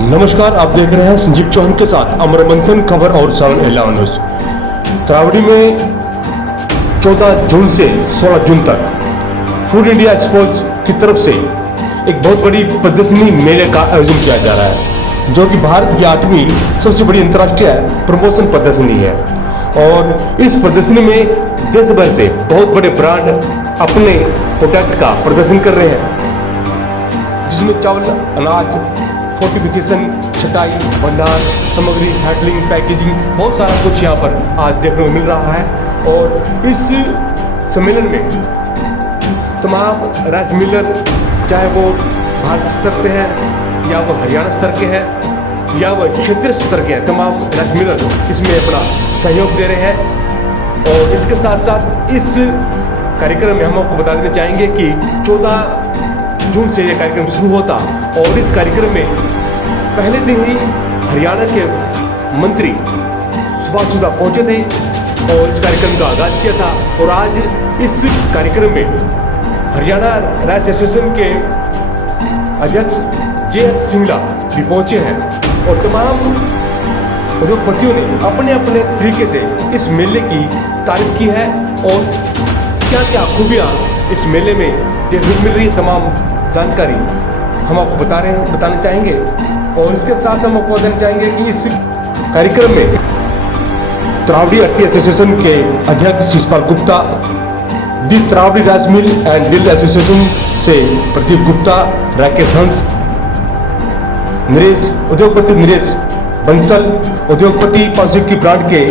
नमस्कार, आप देख रहे हैं संजीव चौहान के साथ अमर मंथन खबर और 7/11 न्यूज। त्रावड़ी में 14 जून से 16 जून तक फूड इंडिया एक्सपोज की तरफ से एक बहुत बड़ी प्रदर्शनी मेले का आयोजन किया जा रहा है, जो कि भारत की 8वीं सबसे बड़ी अंतर्राष्ट्रीय प्रमोशन प्रदर्शनी है। और इस प्रदर्शनी में देश भर से बहुत बड़े ब्रांड अपने प्रोडक्ट का प्रदर्शन कर रहे हैं, जिसमें चावल, अनाज, फोर्टिफिकेशन, छटाई, भंडार सामग्री, हैंडलिंग, पैकेजिंग, बहुत सारा कुछ यहाँ पर आज देखने को मिल रहा है। और इस सम्मेलन में तमाम राइस मिलर, चाहे वो भारत स्तर पे है या वो हरियाणा स्तर के हैं या वो क्षेत्रीय स्तर के हैं, तमाम राइस मिलर इसमें अपना सहयोग दे रहे हैं। और इसके साथ साथ इस कार्यक्रम में हम आपको बता देना चाहेंगे कि 14 जून से यह कार्यक्रम शुरू होता और इस कार्यक्रम में पहले दिन ही हरियाणा के मंत्री सुभाष सुधा पहुंचे थे और इस कार्यक्रम का आगाज किया था। और आज इस कार्यक्रम में हरियाणा राइस एसोसिएशन के अध्यक्ष JS सिंगला भी पहुंचे हैं और तमाम उद्योगपतियों ने अपने अपने तरीके से इस मेले की तारीफ की है और क्या क्या खूबियाँ इस मेले में देखने को मिल रही है, तमाम जानकारी हम आपको बताना चाहेंगे। और इसके साथ हम आपको बताना चाहेंगे कि इस कार्यक्रम में त्रावड़ी अट्टी एसोसिएशन के अध्यक्ष Shishpal Gupta, the Trawadi rice mill and डिल एसोसिएशन से प्रदीप गुप्ता, राकेश हंस, उद्योगपति नरेश बंसल, उद्योगपति पॉजिटिव की ब्रांड के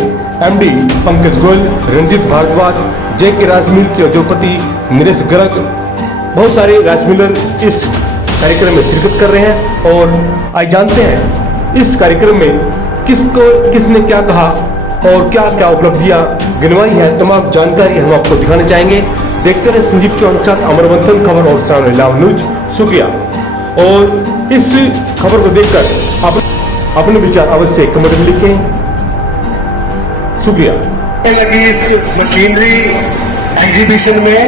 MD Pankaj Goyal, Ranjit Bhardwaj, JK rice mill के उद्योगपति नरेश गर्ग, बहुत सारे राइस मिलर इस कार्यक्रम में शिरकत कर रहे हैं। और आज जानते हैं इस कार्यक्रम में किसने क्या कहा और क्या क्या उपलब्धियां गिनवाई है, तमाम जानकारी हम आपको दिखाना चाहेंगे। देखते रहे संजीव चौहान के साथ अमर मंथन खबर और 7/11 न्यूज। शुक्रिया। और इस खबर को देखकर अपने विचार अवश्य कमेंट में लिखें। शुक्रिया। लगी इस मशीनरी एग्जीबिशन में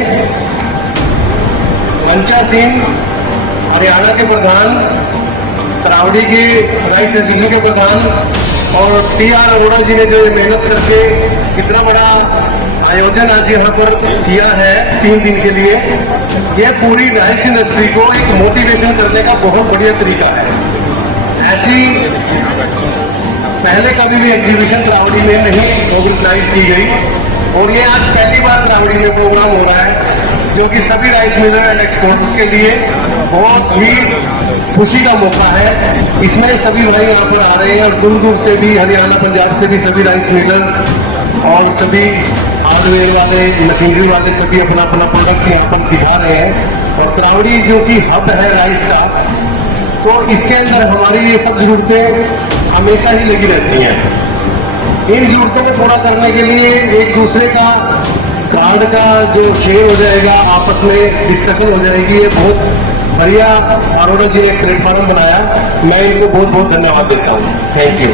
मंचा सिंह हरियाणा के प्रधान, त्रावड़ी के राइस एसोसिएशन के प्रधान और TR अरोड़ा जी ने जो मेहनत करके इतना बड़ा आयोजन आज यहाँ पर किया है 3 दिन के लिए, ये पूरी राइस इंडस्ट्री को एक मोटिवेशन करने का बहुत बढ़िया तरीका है। ऐसी पहले कभी भी एग्जीबिशन त्रावड़ी में नहीं ऑर्गेनाइज की गई और ये आज पहली बार त्रावड़ी में प्रोग्राम हो रहा है, जो कि सभी राइस मिलर एंड एक्सपोर्टर्स के लिए बहुत ही खुशी का मौका है। इसमें सभी भाई यहाँ पर आ रहे हैं और दूर दूर से भी, हरियाणा पंजाब से भी सभी राइस मिलर और सभी हार्डवेयर वाले, मशीनरी वाले सभी अपना अपना प्रोडक्ट यहाँ पर दिखा रहे हैं। और त्रावड़ी जो कि हब है राइस का, तो इसके अंदर हमारी ये सब जरूरतें हमेशा ही लगी रहती हैं। इन जरूरतों को पूरा करने के लिए एक दूसरे का कार्ड का जो शेयर हो जाएगा, आपस में डिस्कशन हो जाएगी, ये बहुत बढ़िया अरोड़ा जी ने प्लेटफॉर्म बनाया। मैं इनको बहुत बहुत धन्यवाद देता हूँ। Thank you.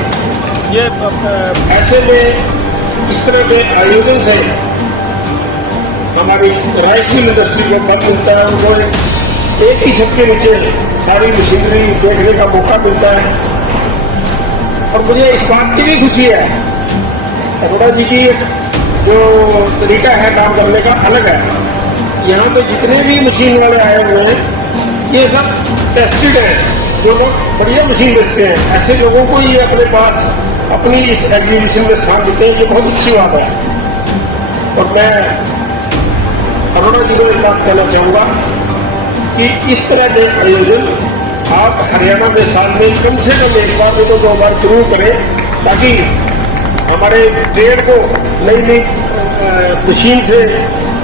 ये ऐसे में इस तरह के आयोजन से हमारी राइस मिल इंडस्ट्री को बल मिलता है, उनको एक ही छत के नीचे सारी मशीनरी देखने का मौका मिलता है। और मुझे इस बात की भी खुशी है, अरोड़ा जी की जो तरीका है काम करने का अलग है। यहाँ पे जितने भी मशीन वाले आए हुए हैं, ये सब टेस्टेड है, जो लोग बढ़िया मशीन बेचते हैं, ऐसे लोगों को ये अपने पास अपनी इस एग्जीबिशन में स्थान देते हैं, ये बहुत अच्छी बात है। और मैं अरोड़ा जी को एक बात कहना चाहूँगा कि इस तरह के आयोजन आप हरियाणा के साल में कम से कम एक बार तो 2 बार जरूर करें, ताकि हमारे ट्रेड को नई नई मशीन से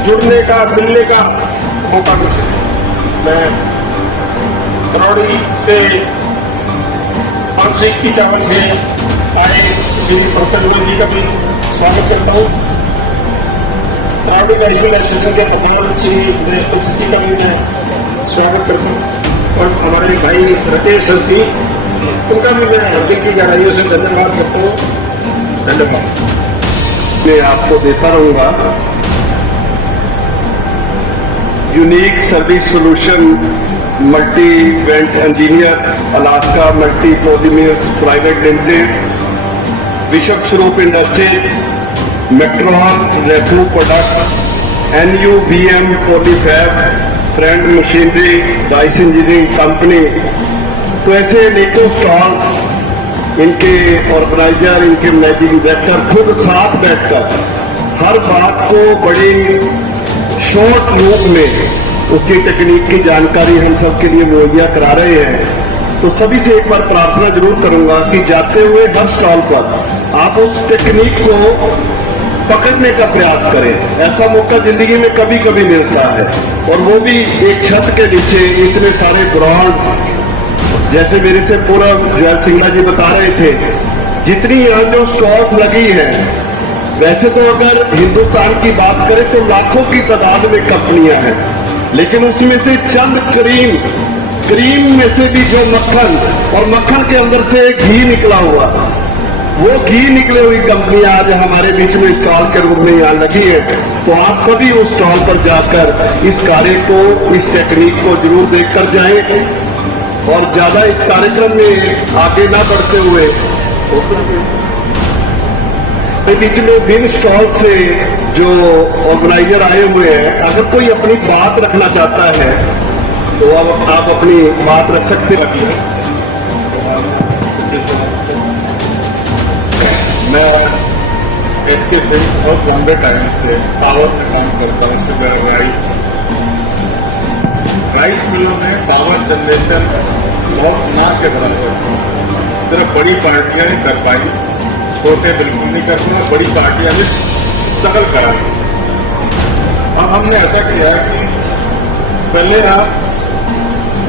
जुड़ने का, मिलने का मौका मिल सके। मैं त्रावड़ी से 521 चावल से आए श्री पंकज गोयल जी का भी स्वागत करता हूँ। त्रावड़ी राइस मिल एसोसिएशन के प्रधान श्री नरेश बंसल जी का भी मैं स्वागत करता हूँ। और हमारे भाई राकेश हंस जी, उनका भी मैं हार्दिक की गहराइयों से धन्यवाद करता हूँ। धन्यवाद। मैं आपको देता रहूंगा unique service solution multi vent engineer, Alaska multi polymers private limited, Bishop Swaroop industries, Macron रेफू product, NUBM polyfabs, friend machinery, dies engineering company. तो ऐसे अनेकों स्टॉल्स, इनके ऑर्गेनाइजर, इनके मैनेजिंग डायरेक्टर खुद साथ बैठकर हर बात को बड़ी शॉर्ट लूप में उसकी टेक्निक की जानकारी हम सब के लिए मुहैया करा रहे हैं। तो सभी से एक बार प्रार्थना जरूर करूंगा कि जाते हुए हर स्टॉल पर आप उस टेक्निक को पकड़ने का प्रयास करें। ऐसा मौका जिंदगी में कभी कभी मिलता है, और वो भी एक छत के नीचे इतने सारे ब्रांड्स, जैसे मेरे से पूर्व जयल सिंगला जी बता रहे थे, जितनी यहाँ जो स्टॉल्स लगी है, वैसे तो अगर हिंदुस्तान की बात करें तो लाखों की तादाद में कंपनियां हैं, लेकिन उसमें से चंद क्रीम में से भी जो मक्खन, और मक्खन के अंदर से घी निकला हुआ, वो घी निकले हुई कंपनियां आज हमारे बीच में स्टॉल के रूप में यहाँ लगी है। तो आप सभी उस स्टॉल पर जाकर इस कार्य को, इस टेक्निक को जरूर देखकर जाएं, और ज्यादा इस कार्यक्रम में आगे ना बढ़ते हुए पिछले दिन स्टॉल से जो ऑर्गेनाइजर आए हुए हैं, अगर कोई अपनी बात रखना चाहता है तो अब आप अपनी बात रख सकते हैं। मैं SK सिंह और बॉम्बे टाइम से पावर में काम करता हूँ। शुगर राइस मिलों में पावर जनरेशन बहुत ना के बराबर, सिर्फ बड़ी पार्टियां नहीं कर पाई, छोटे बिल्कुल नहीं कर पाए, बड़ी पार्टियां भी स्ट्रगल कराई। और हमने ऐसा किया कि पहले आप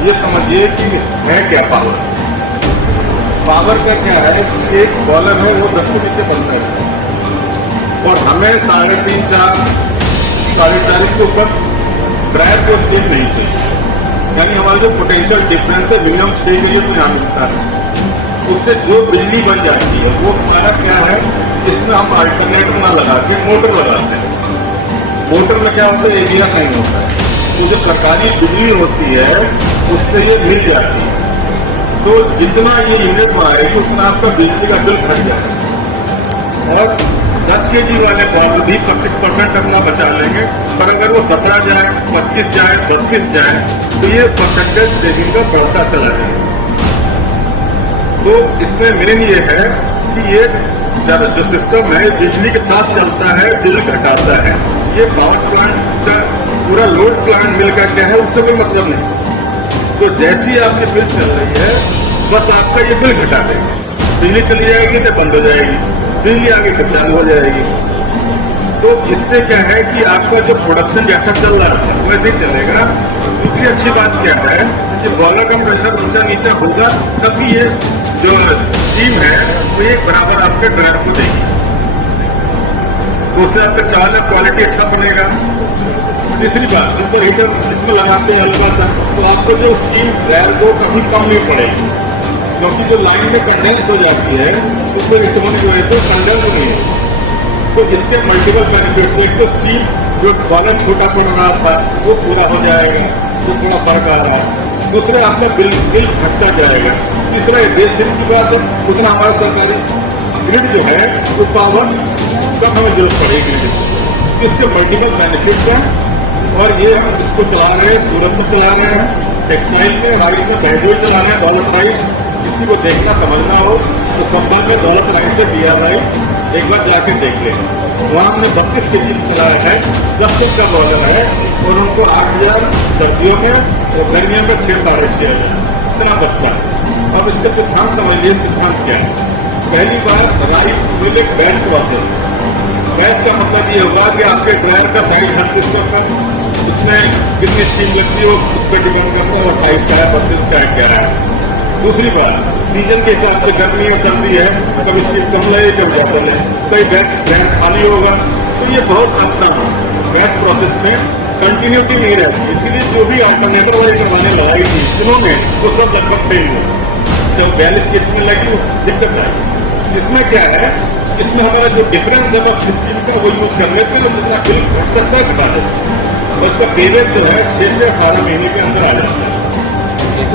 ये समझिए कि है क्या पावर। पावर का क्या है कि एक बॉलर है वो 10 से नीचे बनता है, और हमें 3.5, 4, 4.5 से ऊपर ड्राइव को स्टेज नहीं चाहिए। यानी हमारा जो पोटेंशियल डिफरेंस है मिनिमम 6 के लिए तो यहाँ मिलता है। उससे जो बिजली बन जाती है वो हमारा क्या है, इसमें हम अल्टरनेटर ना लगा के मोटर लगाते हैं। मोटर में क्या होता है, एरिया नहीं होता है, तो जो सरकारी बिजली होती है उससे ये मिल जाती है। तो जितना ये यूनिट बढ़ाएगी उतना आपका बिजली का बिल घट जाएगा, और 10 kg वाले बाबू भी 25% अपना बचा लेंगे। पर अगर वो 17 जाए, 25 जाए, 32 जाए, तो ये परसेंटेज सेविंग का बढ़ता चला जाएगा। तो इसमें मेन ये है कि ये जो सिस्टम है बिजली के साथ चलता है, बिल घटाता है। ये पावर प्लांट का पूरा लोड प्लांट मिलकर क्या है, उससे कोई मतलब नहीं। तो जैसी आपकी बिल चल रही है, बस आपका ये बिल घटा देंगे। बिजली चली जाएगी तो बंद हो जाएगी, बिजली आगे फिर चालू हो जाएगी। तो इससे क्या है कि आपका जो प्रोडक्शन जैसा चल रहा है वैसे ही चलेगा। दूसरी अच्छी बात क्या है कि बॉलर का प्रेशर ऊंचा नीचा होगा, तभी ये जो टीम है वो एक बराबर आपके ड्राइव को देगी, तो उससे आपका चावल का क्वालिटी अच्छा बनेगा। तीसरी बात, सुपर हीटर इसमें लगाते हैं हल्का सा, तो आपको जो स्टीम ड्रायर को कभी कम नहीं पड़ेगी, क्योंकि जो लाइन में कंडेंस हो जाती है सुपर हीटर होने की वजह से कंडेंस नहीं है। तो इसके मल्टीपल बेनिफिट, एक तो स्टीम जो बॉलर छोटा पड़ रहा था वो पूरा हो जाएगा, तो थोड़ा फर्क आ रहा है। दूसरा आपका बिल घटता जाएगा। तीसरा देश हित की बात है, उतना हमारा सरकारी ग्रिड जो है वो पावर कम हमें जरूरत पड़ेगी। इसके मल्टीपल बेनिफिट हैं, और ये हम इसको चला रहे हैं, सूरत में चला रहे हैं, टेक्सटाइल में, राइस में, बेहतरीन चला रहे हैं। दौलत राइस किसी को देखना समझना हो तो संबंध में दौलत राइस से PR राइस एक बार जाके देख लें। वहाँ हमने 32 kg चलाया है, 10 तक का बॉलर है, और उनको 8,000 सर्दियों में और गर्मियों में 6-6,500 इतना बचता है। अब इसका सिद्धांत समझिए, सिद्धांत क्या है। पहली बार राइस मिल एक बैच प्रोसेस। बैच का मतलब ये होगा कि आपके ड्रायर का साइड हर सिस्टम है, इसमें कितनी स्टीम लगती है उस पर डिपेंड करता है, 28 का है, 32 का है, 11 है। दूसरी बात, सीजन के हिसाब से गर्मी है, सर्दी है, कभी स्टीम कम लगे, कभी ज्यादा लगे, कई बैच ड्रायर खाली होगा। तो ये बहुत आसान है। बैच प्रोसेस में कंटिन्यूटी नहीं रहती, इसीलिए जो भी अल्टरनेटिव वाली कंपनी लगाई थी जिन्होंने वो सब लगभग फेल हुआ। जब 42 kg में लगी दिक्कत आई। इसमें क्या है, इसमें हमारा जो डिफरेंस है बस स्टीम का वो यूज कर लेते हैं, जितना बिल घट सकता है घटा देते हैं। और इसका पेमेंट जो है 6 से 18 महीने के अंदर आ जाता है।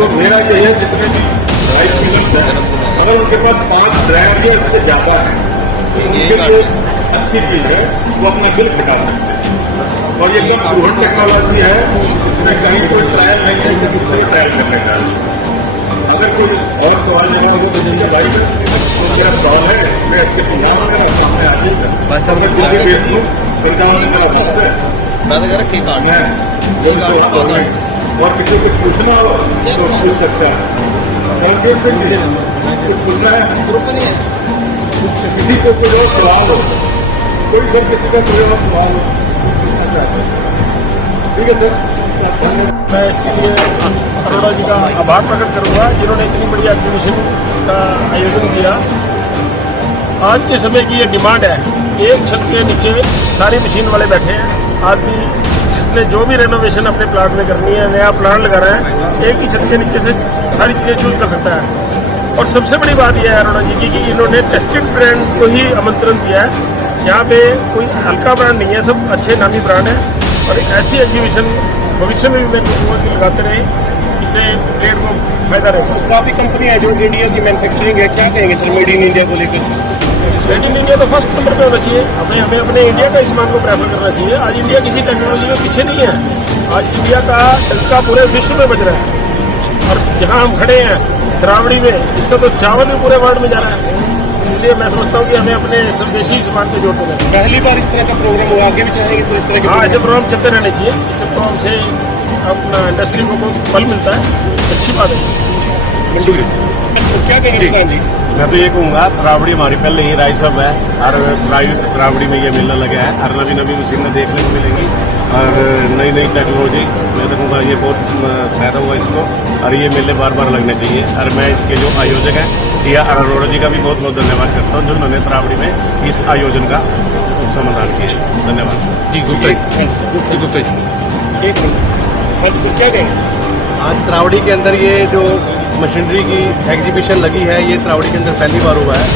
तो मेरा यही है, जितने भी राइस मिलर्स हैं, अगर उनके पास 5 ड्राइवर या उससे ज्यादा है तो उनके लिए अच्छी चीज है, वो अपना बिल कटा सकते हैं। और ये एकदम प्रूवन टेक्नोलॉजी है, इसमें कहीं कोई ट्रायल नहीं है कि दूसरे ट्रायल करने का। अगर कोई और सवाल लेना हो तो जिनसे भाई मेरा सवाल है, मैं इसके सुझाव मेरा सामने आगे मैं जो भी बेच लूँ उनका मेरा बहुत है और किसी को पूछना हो तो पूछ सकता है। सर्विस से कुछ पूछना है, किसी को कोई और सवाल हो, कोई सर किसी का कोई और सवाल हो, ठीक है सर। मैं इसके लिए अरोड़ा जी का आभार प्रकट करूंगा जिन्होंने इतनी बड़ी एग्जीबिशन का आयोजन किया। आज के समय की ये डिमांड है, एक छत के नीचे सारी मशीन वाले बैठे हैं। आदमी जिसने जो भी रेनोवेशन अपने प्लाट में करनी है, नया प्लान लगा रहा है, एक ही छत के नीचे से सारी चीज़ें चूज कर सकता है। और सबसे बड़ी बात यह है अरोड़ा जी की कि इन्होंने टेस्टेड ब्रांड को ही आमंत्रण दिया है। यहाँ पे कोई हल्का ब्रांड नहीं है, सब अच्छे नामी ब्रांड है। और एक ऐसी एग्जीबिशन भविष्य में भी मैं कहूँगा कि लगाते रहे, इससे ट्रेड को फायदा रहेगा। काफी कंपनियां हैं जो इंडिया की मैन्युफैक्चरिंग है, क्या कहेंगे सर मेड इन इंडिया को लेकर? मेड इन इंडिया तो फर्स्ट नंबर पे होना चाहिए। हमें अपने इंडिया का सामान को प्रेफर करना चाहिए। आज इंडिया किसी टेक्नोलॉजी में पीछे नहीं है। आज इंडिया का डंका पूरे विश्व में बज रहा है। और जहाँ हम खड़े हैं तरावड़ी में, इसका तो चावल भी पूरे वर्ल्ड में जा रहा है। इसलिए मैं समझता हूँ कि हमें अपने स्वदेशी सामान को जोड़ते रहना। पहली बार इस तरह का प्रोग्राम हुआ, आगे भी चाहेंगे सर इस तरह के? हाँ, ऐसे प्रोग्राम चलते रहने चाहिए। इससे प्रोग्राम से अपना इंडस्ट्री को बल मिलता है, अच्छी बात है। शुक्रिया। क्या कहेंगे जी? मैं तो ये कहूँगा तरावड़ी हमारी पहले ही राइस हब है, हर तरावड़ी में ये मिलने लगा है। हर नवी नवी मशीनें देखने को मिलेंगी और नई नई टेक्नोलॉजी। मैं तो कहूँगा ये बहुत फायदा हुआ इसको, और ये मेले बार बार लगने चाहिए। और मैं इसके जो आयोजक हैं टीआर अरोड़ा जी का भी बहुत बहुत धन्यवाद करता हूँ, जिन्होंने तरावड़ी में इस आयोजन का समाधान किया। धन्यवाद जी। गुप्ता जी एक मिनट, क्या कहेंगे? आज तरावड़ी के अंदर ये जो मशीनरी की एग्जीबिशन लगी है, ये तरावड़ी के अंदर पहली बार हुआ है।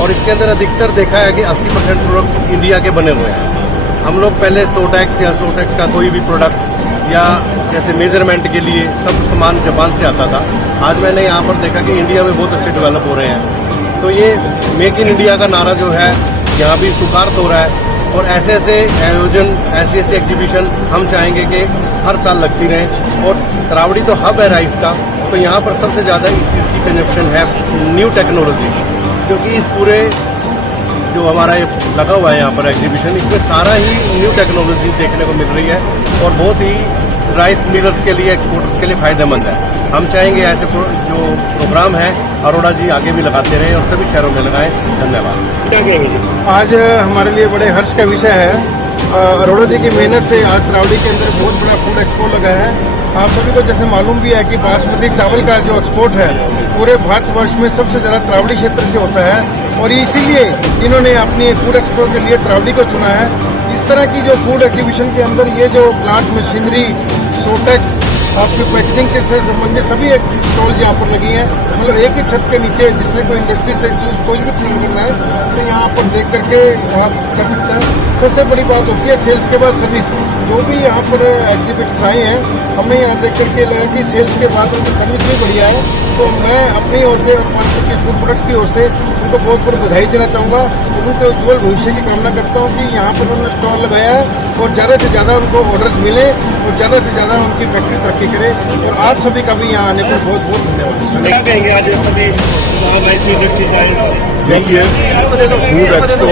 और इसके अंदर अधिकतर देखा है कि 80% प्रोडक्ट इंडिया के बने हुए हैं। हम लोग पहले सोटैक्स या सोटैक्स का कोई भी प्रोडक्ट या जैसे मेजरमेंट के लिए सब सामान जापान से आता था। आज मैंने यहाँ पर देखा कि इंडिया में बहुत अच्छे डेवलप हो रहे हैं। तो ये मेक इन इंडिया का नारा जो है यहाँ भी स्वीकार हो रहा है। और ऐसे ऐसे आयोजन, ऐसी ऐसी एग्जीबिशन हम चाहेंगे कि हर साल लगती रहे। और तरावड़ी तो हब है राइस का, तो यहाँ पर सबसे ज़्यादा इस चीज़ की कंजप्शन है न्यू टेक्नोलॉजी की, क्योंकि इस पूरे जो हमारा ये लगा हुआ है यहाँ पर एग्जीबिशन, इसमें सारा ही न्यू टेक्नोलॉजी देखने को मिल रही है और बहुत ही राइस मिलर्स के लिए, एक्सपोर्टर्स के लिए फ़ायदेमंद है। हम चाहेंगे ऐसे जो प्रोग्राम है अरोड़ा जी आगे भी लगाते रहें और सभी शहरों में लगाएं। धन्यवाद। क्या कहेंगे जी? आज हमारे लिए बड़े हर्ष का विषय है। अरोड़ा जी की मेहनत से आज तरावड़ी के अंदर बहुत बड़ा फूड एक्सपो लगा है। आप सभी को जैसे मालूम भी है कि बासमती चावल का जो एक्सपोर्ट है पूरे भारतवर्ष में सबसे ज़्यादा तरावड़ी क्षेत्र से होता है। और इसीलिए इन्होंने अपनी फूड एक्सपो के लिए तरावड़ी को चुना है। इस तरह की जो फूड एग्जीबिशन के अंदर ये जो प्लांट मशीनरी, सोटेक्स, आपकी पैकेजिंग के से संबंधित सभी स्टॉल यहाँ पर लगी हैं। मतलब एक ही छत के नीचे जिसने कोई इंडस्ट्री से कोई भी चीज करना है तो यहाँ पर देख करके आप कर सकते हैं। सबसे बड़ी बात होती है सेल्स के बाद सर्विस। जो भी यहाँ पर एग्जीबिटर्स आए हैं, हमें यहाँ देख करके लगा कि सेल्स के बाद उनकी सर्विस भी बढ़िया है। तो मैं अपनी ओर से और 500 फूड प्रोडक्ट की ओर से उनको बहुत बहुत बधाई देना चाहूँगा। उनके उज्ज्वल भविष्य की कामना करता हूँ कि यहाँ पर उन्होंने स्टॉल लगाया है और ज़्यादा से ज़्यादा उनको ऑर्डर्स मिले और ज़्यादा से ज़्यादा उनकी फैक्ट्री तरक्की करे। और आप सभी का भी यहाँ आने पर बहुत बहुत धन्यवाद। क्या कहेंगे आज सभी राइस इंडस्ट्रीज आए हैं? देखिए, फूड एक्सपो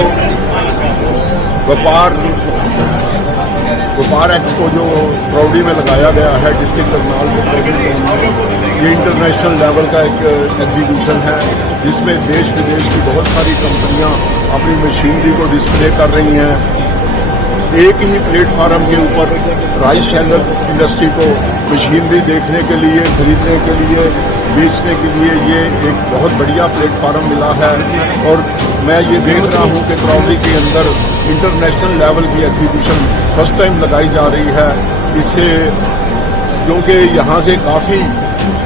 व्यापार एक्सपो जो तरावड़ी में लगाया गया है डिस्ट्रिक्ट करनाल में, ये इंटरनेशनल लेवल का एक एग्जीबिशन है जिसमें देश विदेश की बहुत सारी कंपनियां अपनी मशीनरी को डिस्प्ले कर रही हैं। एक ही प्लेटफार्म के ऊपर राइस शेलर इंडस्ट्री को मशीनरी देखने के लिए, खरीदने के लिए, बेचने के लिए ये एक बहुत बढ़िया प्लेटफार्म मिला है। और मैं ये देख रहा हूँ कि तरावड़ी के अंदर इंटरनेशनल लेवल की एग्जीबिशन फर्स्ट टाइम लगाई जा रही है। इससे क्योंकि यहाँ से काफ़ी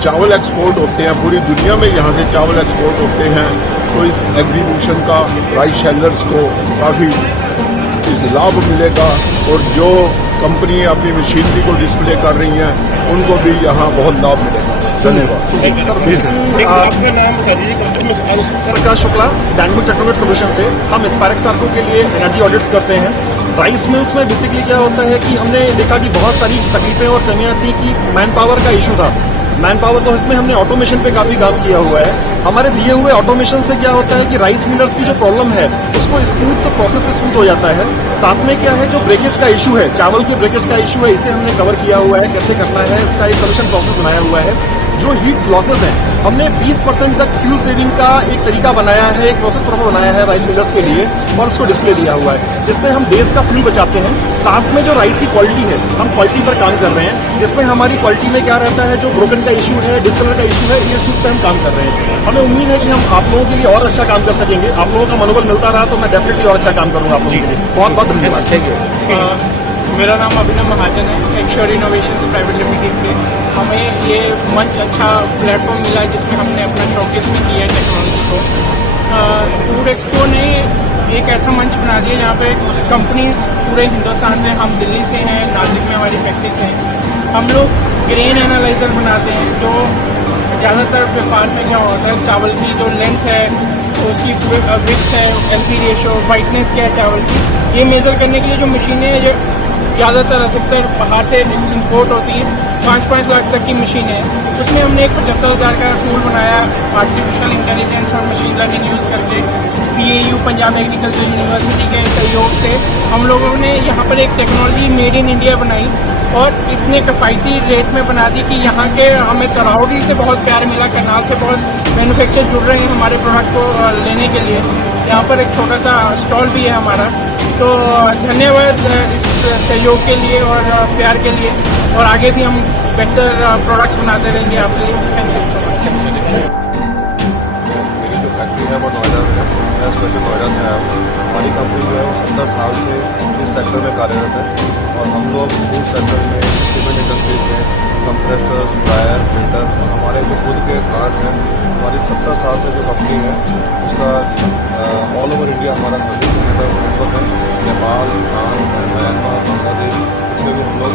चावल एक्सपोर्ट होते हैं, पूरी दुनिया में यहाँ से चावल एक्सपोर्ट होते हैं, तो इस एग्जीबिशन का राइस शेलर्स को काफ़ी इस लाभ मिलेगा। और जो कंपनी अपनी मशीनरी को डिस्प्ले कर रही हैं उनको भी यहाँ बहुत लाभ मिलेगा। धन्यवाद। आपका नाम बता दीजिए कंपनी में। प्रकाश शुक्ला, डायनेमिक टेक्नोलॉजी सोल्यूशन से हम स्पार्क सार्को के लिए एनर्जी ऑडिट्स करते हैं। राइस मिल्स में बेसिकली क्या होता है कि हमने देखा कि बहुत सारी तकलीफें और कमियां थी कि मैन पावर का इशू था। मैन पावर तो इसमें हमने ऑटोमेशन पे काफी काम किया हुआ है। हमारे दिए हुए ऑटोमेशन से क्या होता है कि राइस मिलर्स की जो प्रॉब्लम है उसको स्मूथ, तो प्रोसेस स्मूथ हो जाता है। साथ में क्या है, जो ब्रेकेज का इशू है, चावल के ब्रेकेज का इशू है, इसे हमने कवर किया हुआ है, कैसे करना है इसका एक सोल्यूशन प्रोसेस बनाया हुआ है। जो हीट लॉसेस हैं, हमने 20% तक फ्यूल सेविंग का एक तरीका बनाया है, एक प्रोसेस प्रॉपर बनाया है राइस मिलर्स के लिए, और उसको डिस्प्ले दिया हुआ है, जिससे हम देश का फ्यूल बचाते हैं। साथ में जो राइस की क्वालिटी है, हम क्वालिटी पर काम कर रहे हैं, जिसमें हमारी क्वालिटी में क्या रहता है, जो ब्रोकन का इशू है, डिस्कलर का इशू है, ये चीज पे हम काम कर रहे हैं। हमें उम्मीद है कि हम आप लोगों के लिए और अच्छा काम कर सकेंगे। आप लोगों का मनोबल मिलता रहा तो मैं डेफिनेटली और अच्छा काम करूंगा आप लोगों के लिए। बहुत बहुत धन्यवाद। Thank you. मेरा नाम अभिनव महाजन है, एक्श्योर इनोवेशंस प्राइवेट लिमिटेड से। हमें ये मंच अच्छा प्लेटफॉर्म मिला जिसमें हमने अपना शोकेस भी किया है टेक्नोलॉजी को। फूड एक्सपो ने एक ऐसा मंच बना दिया जहाँ पे कंपनीज पूरे हिंदुस्तान से, हम दिल्ली से हैं, नासिक में हमारी फैक्ट्रीज हैं, हम लोग ग्रेन एनालाइजर बनाते हैं। जो ज़्यादातर व्यापार में क्या होता है, चावल की जो लेंथ है, उसकी विड्थ है, एलपी रेशो, वाइटनेस क्या है चावल की, ये मेज़र करने के लिए जो मशीनें जो ज़्यादातर अधिकतर बाहर से इंपोर्ट होती हैं, 5-5 लाख तक की मशीनें हैं, उसमें हमने एक 75,000 का टूल बनाया आर्टिफिशियल इंटेलिजेंस और मशीन लर्निंग यूज़ करके। PAU पंजाब एग्रीकल्चर यूनिवर्सिटी के सहयोग से हम लोगों ने यहाँ पर एक टेक्नोलॉजी मेड इन इंडिया बनाई और इतने किफ़ायती रेट में बना दी कि यहाँ के हमें तरावड़ी से बहुत प्यार मिला, करनाल से बहुत मैन्युफैक्चर जुड़ रहे हैं हमारे प्रोडक्ट को लेने के लिए। यहाँ पर एक छोटा सा स्टॉल भी है हमारा। तो धन्यवाद इस सहयोग के लिए और प्यार के लिए, और आगे भी हम बेहतर प्रोडक्ट्स बनाते रहेंगे आपके लिए। Thank you so much. मेरी जो फैक्ट्री है वो नोएडा में है, मैं स्पेशल नोएडा से आया हूँ। हमारी कंपनी जो है वो 70 साल से इस सेक्टर में कार्यरत है और हम लोग फूड सेक्टर में, सीमेंट इंडस्ट्रीज में कंप्रेसर्स, ड्रायर, फिल्टर और हमारे जो खुद के प्लांट्स हैं, हमारी 70 साल से जो कंपनी है उसका ऑल ओवर इंडिया हमारा सर्विस नेटवर्क है। नेपाल, भूटान, म्यांमार, बांग्लादेश, इसमें भी हम लोग